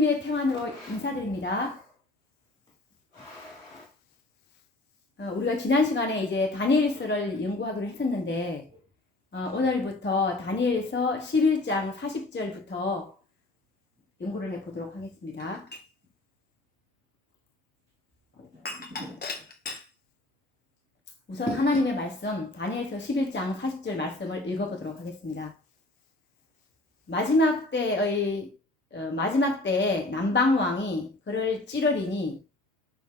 주님의 평안으로 인사드립니다. 우리가 지난 시간에 이제 다니엘서를 연구하기로 했었는데 오늘부터 다니엘서 11장 40절부터 연구를 해보도록 하겠습니다. 우선 하나님의 말씀 다니엘서 11장 40절 말씀을 읽어보도록 하겠습니다. 마지막 때에 남방왕이 그를 찌르리니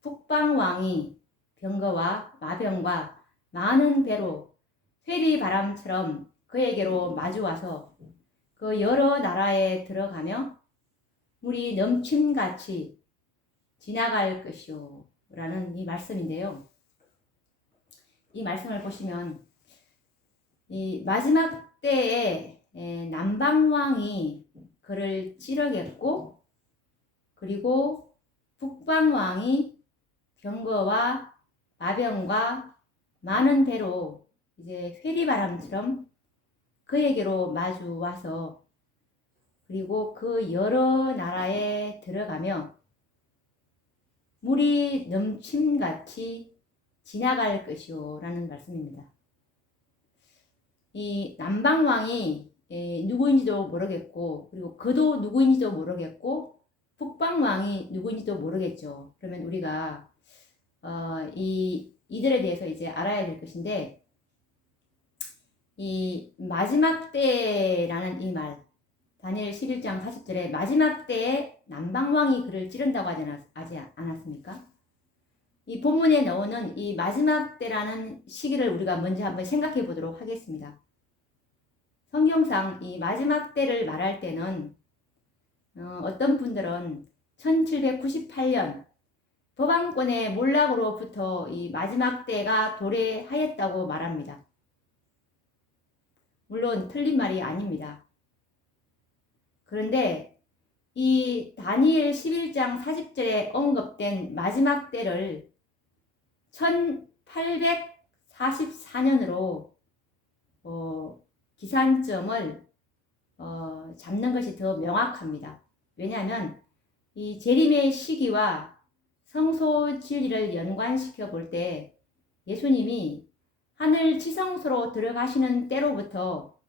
북방왕이 병거와 마병과 많은 배로 회리바람처럼 그에게로 마주와서 그 여러 나라에 들어가며 물이 넘침같이 지나갈 것이요 라는 이 말씀인데요. 이 말씀을 보시면 이 마지막 때에 남방왕이 그를 찌르겠고, 그리고 북방왕이 병거와 마병과 많은 배로 이제 회리바람처럼 그에게로 마주 와서 그리고 그 여러 나라에 들어가며 물이 넘침같이 지나갈 것이요 라는 말씀입니다. 이 남방왕이 누구인지도 모르겠고, 그리고 그도 누구인지도 모르겠고, 북방왕이 누구인지도 모르겠죠. 그러면 우리가 이들에 대해서 이제 알아야 될 것인데, 이 마지막 때라는 이 말, 다니엘 11장 40절에 마지막 때에 남방왕이 그를 찌른다고 하지 않았습니까? 이 본문에 나오는 이 마지막 때라는 시기를 우리가 먼저 한번 생각해 보도록 하겠습니다. 성경상 이 마지막 때를 말할 때는 어떤 분들은 1798년 법왕권의 몰락으로부터 이 마지막 때가 도래하였다고 말합니다. 물론 틀린 말이 아닙니다. 그런데 이 다니엘 11장 40절에 언급된 마지막 때를 1844년으로 기산점을 잡는 것이 더 명확합니다. 왜냐하면 이 재림의 시기와 성소 진리를 연관시켜 볼 때 예수님이 하늘 지성소로 들어가시는 때로부터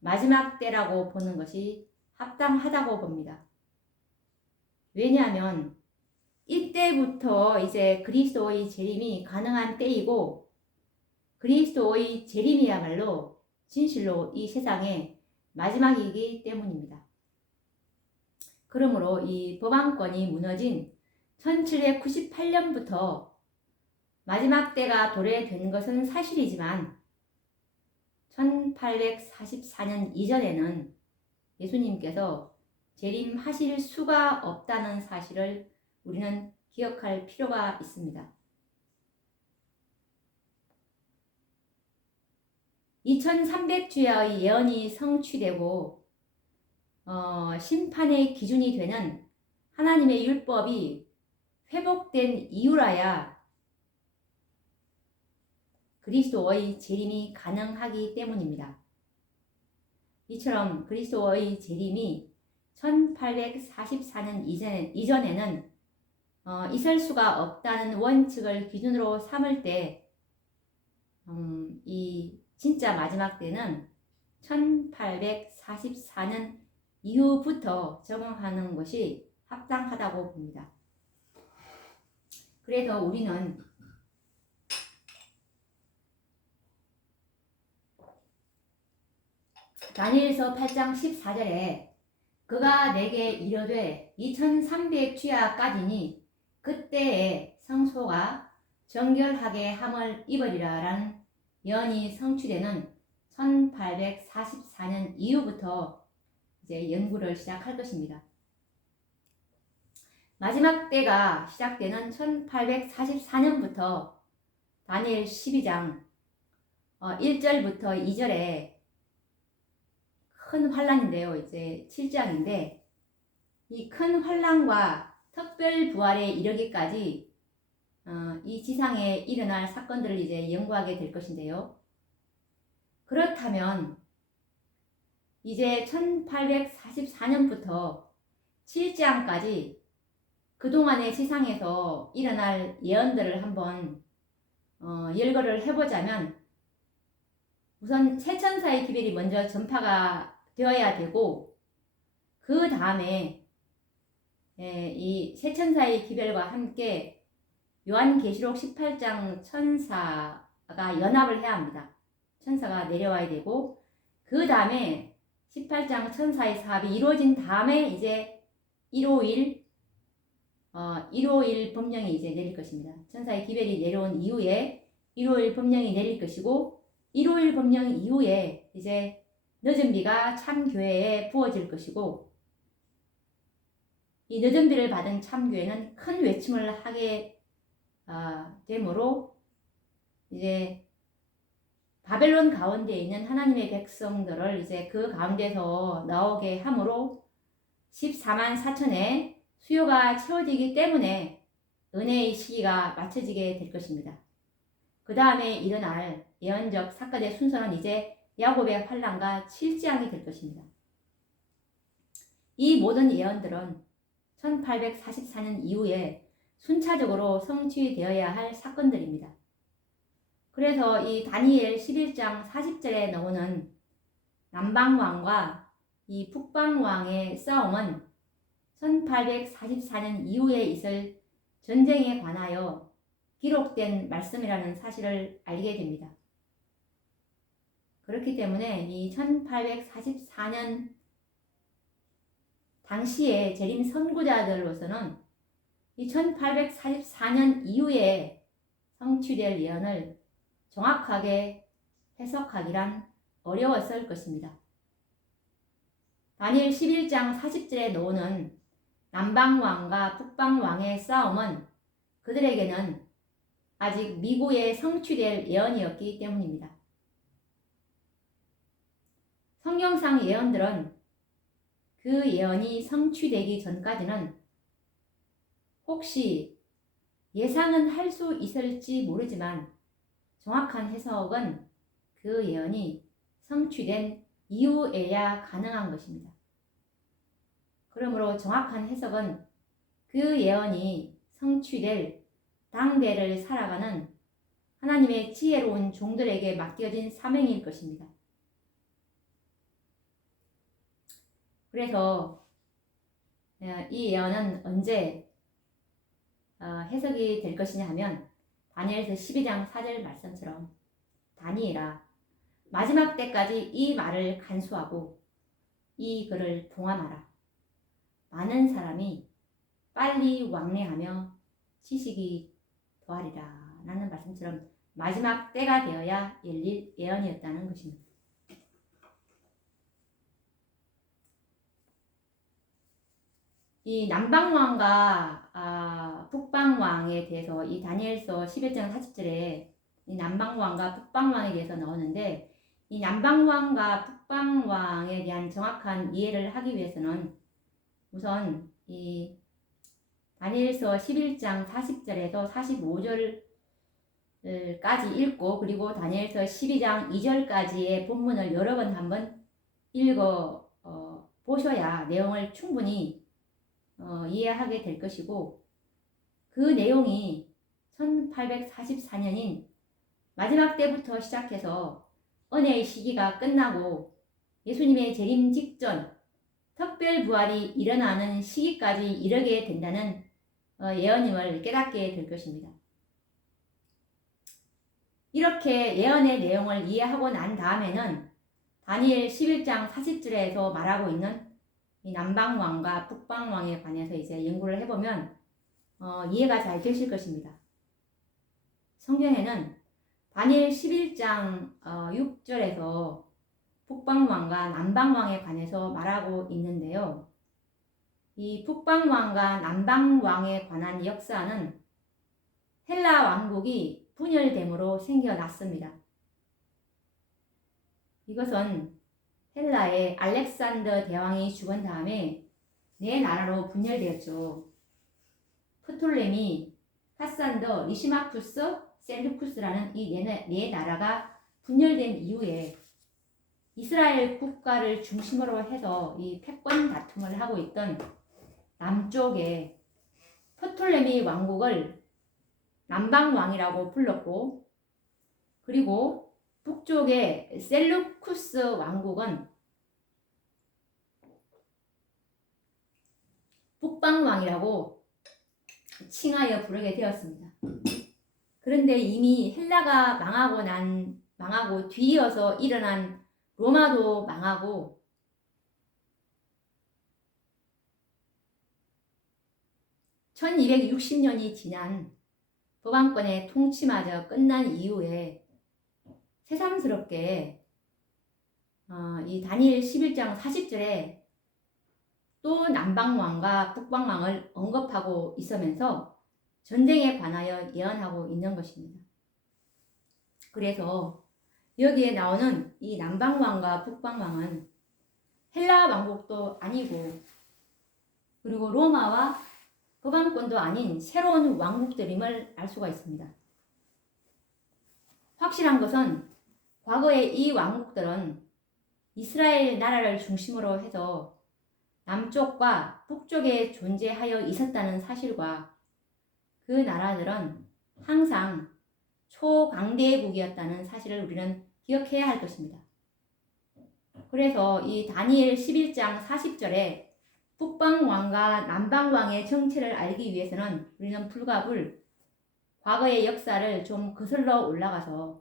마지막 때라고 보는 것이 합당하다고 봅니다. 왜냐하면 이때부터 이제 그리스도의 재림이 가능한 때이고, 그리스도의 재림이야말로 진실로 이 세상의 마지막이기 때문입니다. 그러므로 이 법왕권이 무너진 1798년부터 마지막 때가 도래된 것은 사실이지만 1844년 이전에는 예수님께서 재림하실 수가 없다는 사실을 우리는 기억할 필요가 있습니다. 2300주야의 예언이 성취되고 심판의 기준이 되는 하나님의 율법이 회복된 이후라야 그리스도의 재림이 가능하기 때문입니다. 이처럼 그리스도의 재림이 1844년 이전에는 있을 수가 없다는 원칙을 기준으로 삼을 때 이 진짜 마지막 때는 1844년 이후부터 적용하는 것이 합당하다고 봅니다. 그래서 우리는 다니엘서 8장 14절에 그가 내게 이르되 2300주야까지니 그때에 성소가 정결하게 함을 입으리라 라는 예언이 성취되는 1844년 이후부터 이제 연구를 시작할 것입니다. 마지막 때가 시작되는 1844년부터 다니엘 12장 1절부터 2절에 큰 환란인데요. 이제 7장인데 이 큰 환란과 특별 부활에 이르기까지 이 지상에 일어날 사건들을 이제 연구하게 될 것인데요. 그렇다면 이제 1844년부터 7장까지 그동안의 세상에서 일어날 예언들을 한번 열거를 해보자면, 우선 새 천사의 기별이 먼저 전파가 되어야 되고, 그 다음에 이 새 천사의 기별과 함께 요한계시록 18장 천사가 연합을 해야 합니다. 천사가 내려와야 되고, 그 다음에 18장 천사의 사업이 이루어진 다음에 이제 151 법령이 이제 내릴 것입니다. 천사의 기별이 내려온 이후에 151 법령이 내릴 것이고, 151 법령 이후에 이제 늦은 비가 참교회에 부어질 것이고, 이 늦은 비를 받은 참교회는 큰 외침을 하게 되므로 이제 바벨론 가운데 있는 하나님의 백성들을 이제 그 가운데서 나오게 함으로 14만 4천의 수요가 채워지기 때문에 은혜의 시기가 맞춰지게 될 것입니다. 그 다음에 일어날 예언적 사건의 순서는 이제 야곱의 환란과 7장이 될 것입니다. 이 모든 예언들은 1844년 이후에 순차적으로 성취되어야 할 사건들입니다. 그래서 이 다니엘 11장 40절에 나오는 남방왕과 이 북방왕의 싸움은 1844년 이후에 있을 전쟁에 관하여 기록된 말씀이라는 사실을 알게 됩니다. 그렇기 때문에 이 1844년 당시의 재림 선구자들로서는 이 1844년 이후에 성취될 예언을 정확하게 해석하기란 어려웠을 것입니다. 다니엘 11장 40절에 나오는 남방왕과 북방왕의 싸움은 그들에게는 아직 미고에 성취될 예언이었기 때문입니다. 성경상 예언들은 그 예언이 성취되기 전까지는 혹시 예상은 할 수 있을지 모르지만 정확한 해석은 그 예언이 성취된 이후에야 가능한 것입니다. 그러므로 정확한 해석은 그 예언이 성취될 당대를 살아가는 하나님의 지혜로운 종들에게 맡겨진 사명일 것입니다. 그래서 이 예언은 언제 해석이 될 것이냐 하면 다니엘서 12장 4절 말씀처럼 다니엘아 마지막 때까지 이 말을 간수하고 이 글을 봉함하라. 많은 사람이 빨리 왕래하며 지식이 더하리라 라는 말씀처럼 마지막 때가 되어야 열릴 예언이었다는 것입니다. 이 남방왕과 북방왕에 대해서 이 다니엘서 11장 40절에 이 남방왕과 북방왕에 대해서 나오는데, 이 남방왕과 북방왕에 대한 정확한 이해를 하기 위해서는 우선 이 다니엘서 11장 40절에서 45절까지 읽고, 그리고 다니엘서 12장 2절까지의 본문을 여러 번 한번 읽어 보셔야 내용을 충분히 이해하게 될 것이고, 그 내용이 1844년인 마지막 때부터 시작해서 은혜의 시기가 끝나고 예수님의 재림 직전 특별 부활이 일어나는 시기까지 이르게 된다는 예언임을 깨닫게 될 것입니다. 이렇게 예언의 내용을 이해하고 난 다음에는 다니엘 11장 40절에서 말하고 있는 이 남방왕과 북방왕에 관해서 이제 연구를 해보면 이해가 잘 되실 것입니다. 성경에는 다니엘 11장 6절에서 북방왕과 남방왕에 관해서 말하고 있는데요. 이 북방왕과 남방왕에 관한 역사는 헬라 왕국이 분열됨으로 생겨났습니다. 이것은 헬라의 알렉산더 대왕이 죽은 다음에 네 나라로 분열되었죠. 프톨레미, 카산더, 리시마쿠스, 셀루쿠스라는 이 네 나라가 분열된 이후에 이스라엘 국가를 중심으로 해서 이 패권 다툼을 하고 있던 남쪽에 프톨레미 왕국을 남방왕이라고 불렀고, 그리고 북쪽의 셀루쿠스 왕국은 북방왕이라고 칭하여 부르게 되었습니다. 그런데 이미 헬라가 망하고 뒤이어서 일어난 로마도 망하고, 1260년이 지난 도방권의 통치마저 끝난 이후에 새삼스럽게 이 다니엘 11장 40절에 또 남방왕과 북방왕을 언급하고 있으면서 전쟁에 관하여 예언하고 있는 것입니다. 그래서 여기에 나오는 이 남방왕과 북방왕은 헬라 왕국도 아니고, 그리고 로마와 도방권도 아닌 새로운 왕국들임을 알 수가 있습니다. 확실한 것은 과거에 이 왕국들은 이스라엘 나라를 중심으로 해서 남쪽과 북쪽에 존재하여 있었다는 사실과 그 나라들은 항상 초강대국이었다는 사실을 우리는 기억해야 할 것입니다. 그래서 이 다니엘 11장 40절에 북방왕과 남방왕의 정체를 알기 위해서는 우리는 불가불 과거의 역사를 좀 거슬러 올라가서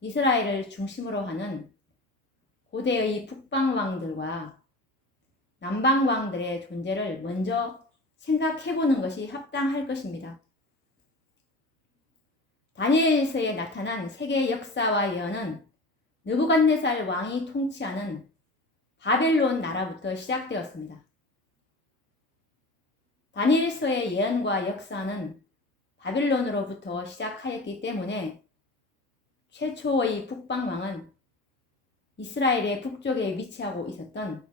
이스라엘을 중심으로 하는 고대의 북방왕들과 남방왕들의 존재를 먼저 생각해보는 것이 합당할 것입니다. 다니엘서에 나타난 세계 역사와 예언은 느부갓네살 왕이 통치하는 바벨론 나라부터 시작되었습니다. 다니엘서의 예언과 역사는 바벨론으로부터 시작하였기 때문에 최초의 북방왕은 이스라엘의 북쪽에 위치하고 있었던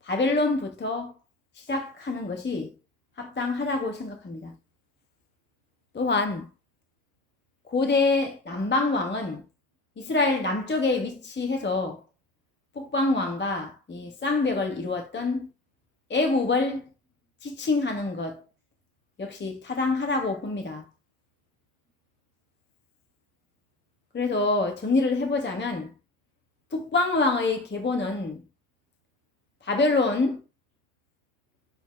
바벨론부터 시작하는 것이 합당하다고 생각합니다. 또한 고대 남방왕은 이스라엘 남쪽에 위치해서 북방왕과 이 쌍벽을 이루었던 애굽을 지칭하는 것 역시 타당하다고 봅니다. 그래서 정리를 해보자면 북방왕의 계보는 바벨론,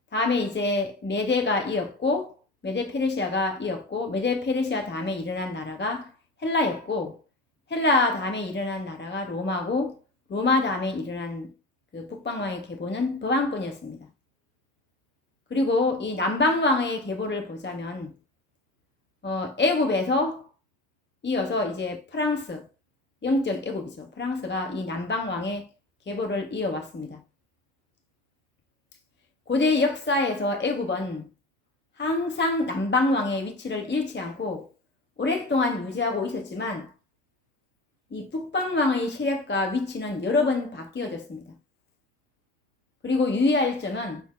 다음에 이제 메데가 이었고, 메데 페르시아가 이었고, 메데 페르시아 다음에 일어난 나라가 헬라였고, 헬라 다음에 일어난 나라가 로마고, 로마 다음에 일어난 그 북방왕의 계보는 북왕권이었습니다. 그리고 이 남방왕의 계보를 보자면 애굽에서 이어서 이제 프랑스, 영적 애굽이죠. 프랑스가 이 남방왕의 계보를 이어왔습니다. 고대 역사에서 애굽은 항상 남방왕의 위치를 잃지 않고 오랫동안 유지하고 있었지만 이 북방왕의 세력과 위치는 여러 번 바뀌어졌습니다. 그리고 유의할 점은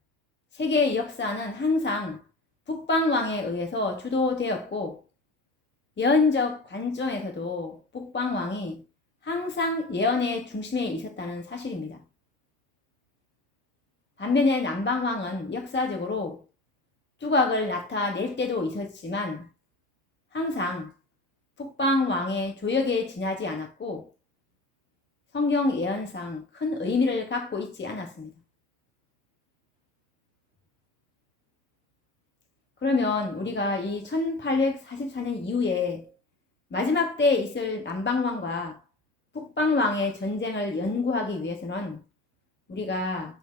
세계의 역사는 항상 북방왕에 의해서 주도되었고, 예언적 관점에서도 북방왕이 항상 예언의 중심에 있었다는 사실입니다. 반면에 남방왕은 역사적으로 두각을 나타낼 때도 있었지만 항상 북방왕의 조역에 지나지 않았고 성경 예언상 큰 의미를 갖고 있지 않았습니다. 그러면 우리가 이 1844년 이후에 마지막 때에 있을 남방왕과 북방왕의 전쟁을 연구하기 위해서는 우리가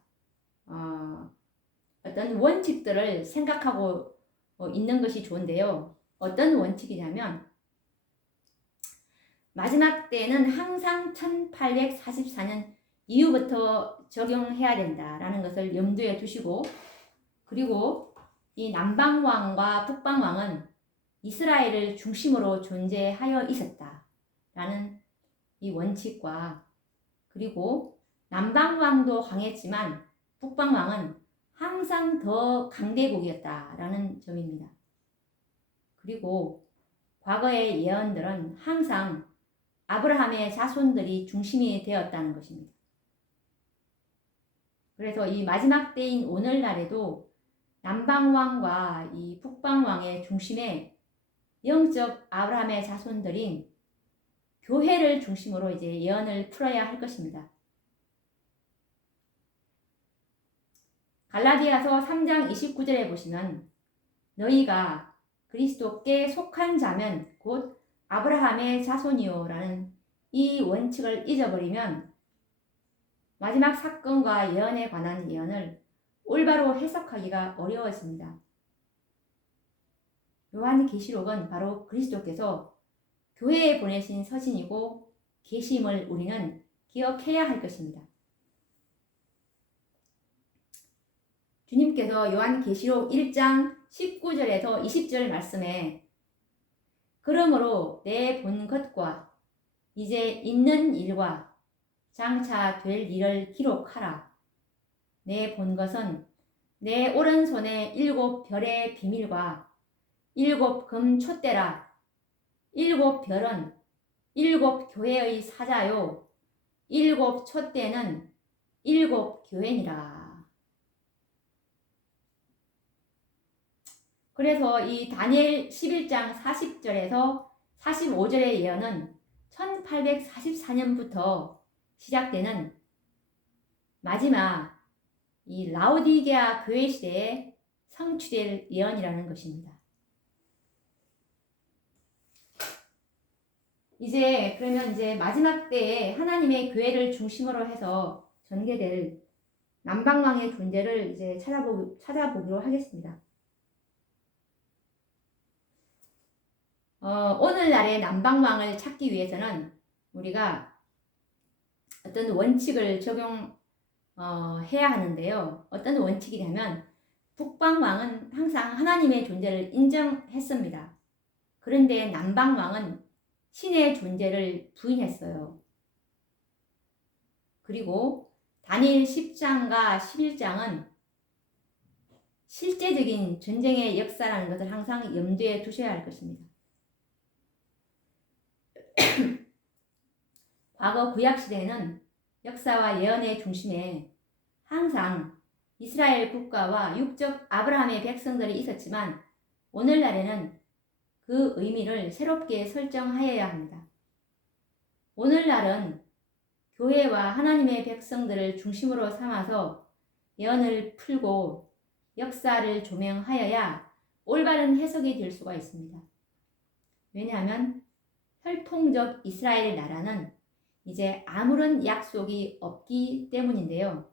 어떤 원칙들을 생각하고 있는 것이 좋은데요. 어떤 원칙이냐면 마지막 때는 항상 1844년 이후부터 적용해야 된다라는 것을 염두에 두시고, 그리고 이 남방왕과 북방왕은 이스라엘을 중심으로 존재하여 있었다라는 이 원칙과, 그리고 남방왕도 강했지만 북방왕은 항상 더 강대국이었다라는 점입니다. 그리고 과거의 예언들은 항상 아브라함의 자손들이 중심이 되었다는 것입니다. 그래서 이 마지막 때인 오늘날에도 남방왕과 이 북방왕의 중심에 영적 아브라함의 자손들인 교회를 중심으로 이제 예언을 풀어야 할 것입니다. 갈라디아서 3장 29절에 보시면 너희가 그리스도께 속한 자면 곧 아브라함의 자손이요 라는 이 원칙을 잊어버리면 마지막 사건과 예언에 관한 예언을 올바로 해석하기가 어려워집니다. 요한계시록은 바로 그리스도께서 교회에 보내신 서신이고 계심을 우리는 기억해야 할 것입니다. 주님께서 요한계시록 1장 19절에서 20절 말씀에 그러므로 내 본 것과 이제 있는 일과 장차 될 일을 기록하라. 내 본 것은 내 오른손에 7 별의 비밀과 7 금 촛대라. 7 별은 7 교회의 사자요 7 촛대는 7 교회니라. 그래서 이 다니엘 11장 40절에서 45절의 예언은 1844년부터 시작되는 마지막 이 라오디게아 교회 시대에 성취될 예언이라는 것입니다. 그러면 마지막 때에 하나님의 교회를 중심으로 해서 전개될 남방왕의 존재를 찾아보기로 하겠습니다. 오늘날의 남방왕을 찾기 위해서는 우리가 어떤 원칙을 적용해야 하는데요. 어떤 원칙이냐면 북방왕은 항상 하나님의 존재를 인정했습니다. 그런데 남방왕은 신의 존재를 부인했어요. 그리고 다니엘 10장과 11장은 실제적인 전쟁의 역사라는 것을 항상 염두에 두셔야 할 것입니다. 과거 구약시대에는 역사와 예언의 중심에 항상 이스라엘 국가와 육적 아브라함의 백성들이 있었지만 오늘날에는 그 의미를 새롭게 설정하여야 합니다. 오늘날은 교회와 하나님의 백성들을 중심으로 삼아서 예언을 풀고 역사를 조명하여야 올바른 해석이 될 수가 있습니다. 왜냐하면 혈통적 이스라엘 나라는 이제 아무런 약속이 없기 때문인데요.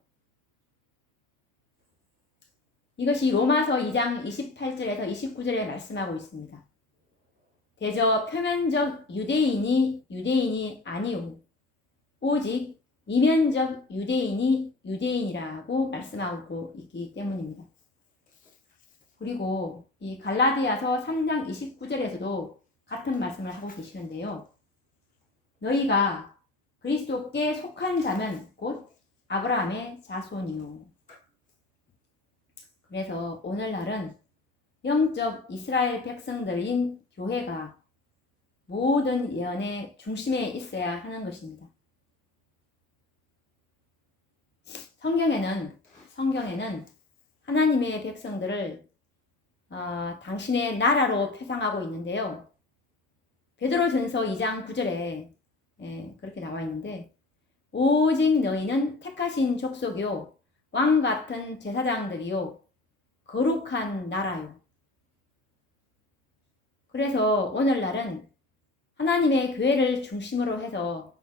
이것이 로마서 2장 28절에서 29절에 말씀하고 있습니다. 대저 표면적 유대인이 아니오 오직 이면적 유대인이 유대인이라고 말씀하고 있기 때문입니다. 그리고 이 갈라디아서 3장 29절에서도 같은 말씀을 하고 계시는데요. 너희가 그리스도께 속한 자면 곧 아브라함의 자손이요. 그래서 오늘날은 영적 이스라엘 백성들인 교회가 모든 예언의 중심에 있어야 하는 것입니다. 성경에는 하나님의 백성들을 당신의 나라로 표상하고 있는데요. 베드로전서 2장 9절에 그렇게 나와 있는데 오직 너희는 택하신 족속이요 왕 같은 제사장들이요 거룩한 나라요. 그래서 오늘날은 하나님의 교회를 중심으로 해서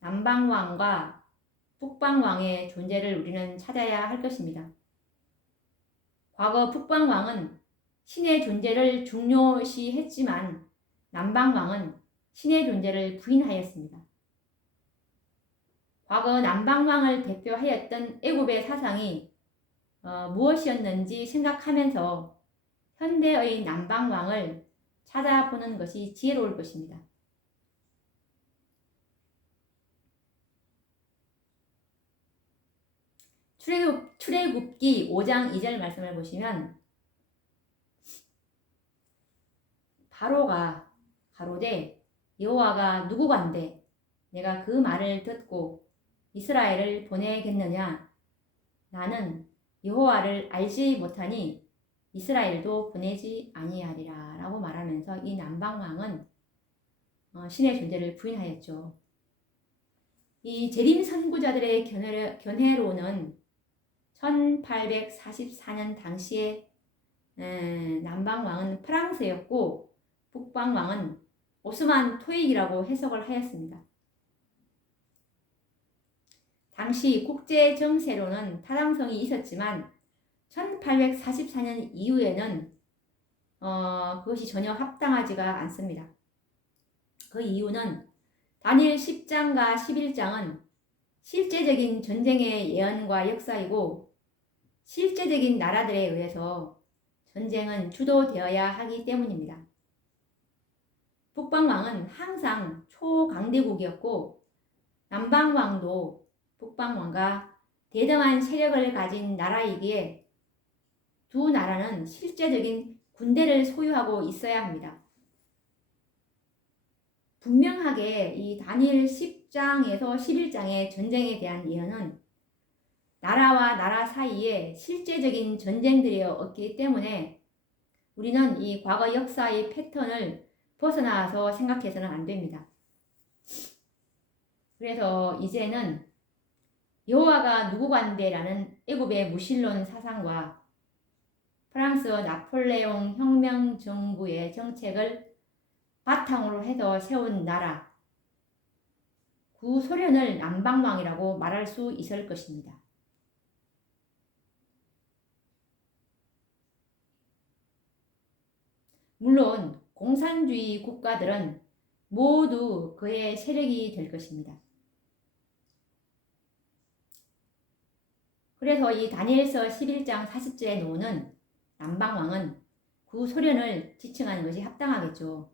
남방왕과 북방왕의 존재를 우리는 찾아야 할 것입니다. 과거 북방왕은 신의 존재를 중요시했지만 남방왕은 신의 존재를 부인하였습니다. 과거 남방왕을 대표하였던 애굽의 사상이 무엇이었는지 생각하면서 현대의 남방왕을 찾아보는 것이 지혜로울 것입니다. 출애굽기 5장 2절 말씀을 보시면 바로가 가로되 여호와가 누구간데 내가 그 말을 듣고 이스라엘을 보내겠느냐 나는 여호와를 알지 못하니 이스라엘도 보내지 아니하리라 라고 말하면서 이 남방왕은 신의 존재를 부인하였죠. 이 재림 선구자들의 견해로는 1844년 당시에 남방왕은 프랑스였고 북방왕은 오스만 토익이라고 해석을 하였습니다. 당시 국제 정세로는 타당성이 있었지만 1844년 이후에는 그것이 전혀 합당하지가 않습니다. 그 이유는 다니엘 10장과 11장은 실제적인 전쟁의 예언과 역사이고 실제적인 나라들에 의해서 전쟁은 주도되어야 하기 때문입니다. 북방왕은 항상 초강대국이었고 남방왕도 북방왕과 대등한 세력을 가진 나라이기에 두 나라는 실제적인 군대를 소유하고 있어야 합니다. 분명하게 이 다니엘 10장에서 11장의 전쟁에 대한 예언은 나라와 나라 사이에 실제적인 전쟁들이 없기 때문에 우리는 이 과거 역사의 패턴을 벗어나서 생각해서는 안 됩니다. 그래서 이제는 여호와가 누구간데라는 애굽의 무신론 사상과 프랑스 나폴레옹 혁명 정부의 정책을 바탕으로 해서 세운 나라 구소련을 남방왕이라고 말할 수 있을 것입니다. 물론 공산주의 국가들은 모두 그의 세력이 될 것입니다. 그래서 이 다니엘서 11장 40절에 나오는 남방왕은 구소련을 지칭하는 것이 합당하겠죠.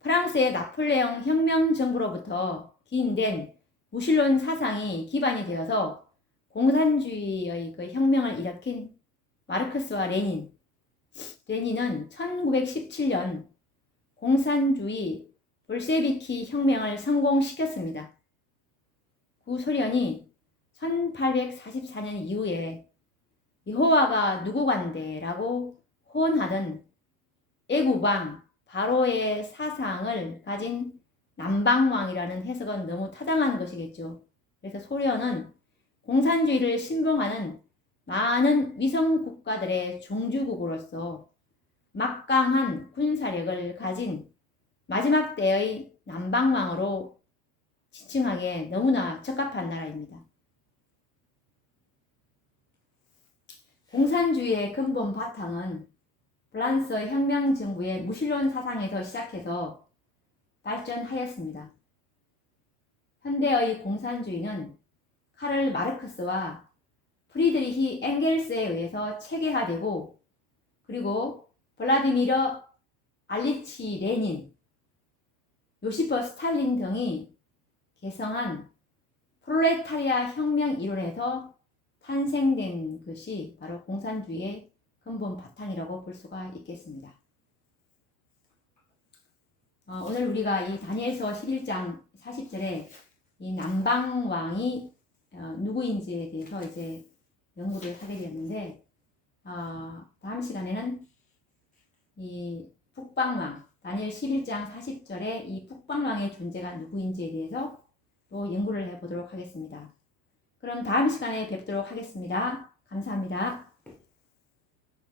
프랑스의 나폴레옹 혁명 정부로부터 기인된 무신론 사상이 기반이 되어서 공산주의의 그 혁명을 일으킨 마르크스와 레닌은 1917년 공산주의 볼셰비키 혁명을 성공시켰습니다. 구소련이 1844년 이후에 여호와가 누구간데라고 호언하던 애국왕 바로의 사상을 가진 남방왕이라는 해석은 너무 타당한 것이겠죠. 그래서 소련은 공산주의를 신봉하는 많은 위성 국가들의 종주국으로서 막강한 군사력을 가진 마지막 때의 남방왕으로 지칭하기에 너무나 적합한 나라입니다. 공산주의의 근본 바탕은 프랑스 혁명 정부의 무신론 사상에서 시작해서 발전하였습니다. 현대의 공산주의는 카를 마르크스와 프리드리히 엥겔스에 의해서 체계화되고 그리고 블라디미르 알리치 레닌, 요시프 스탈린 등이 개성한 프롤레타리아 혁명 이론에서 탄생된 것이 바로 공산주의의 근본 바탕이라고 볼 수가 있겠습니다. 오늘 우리가 이 다니엘서 11장 40절에 이 남방왕이 누구인지에 대해서 이제 연구를 하게 되었는데 다음 시간에는 이 북방왕 다니엘 11장 40절에 이 북방왕의 존재가 누구인지에 대해서 또 연구를 해보도록 하겠습니다. 그럼 다음 시간에 뵙도록 하겠습니다. 감사합니다.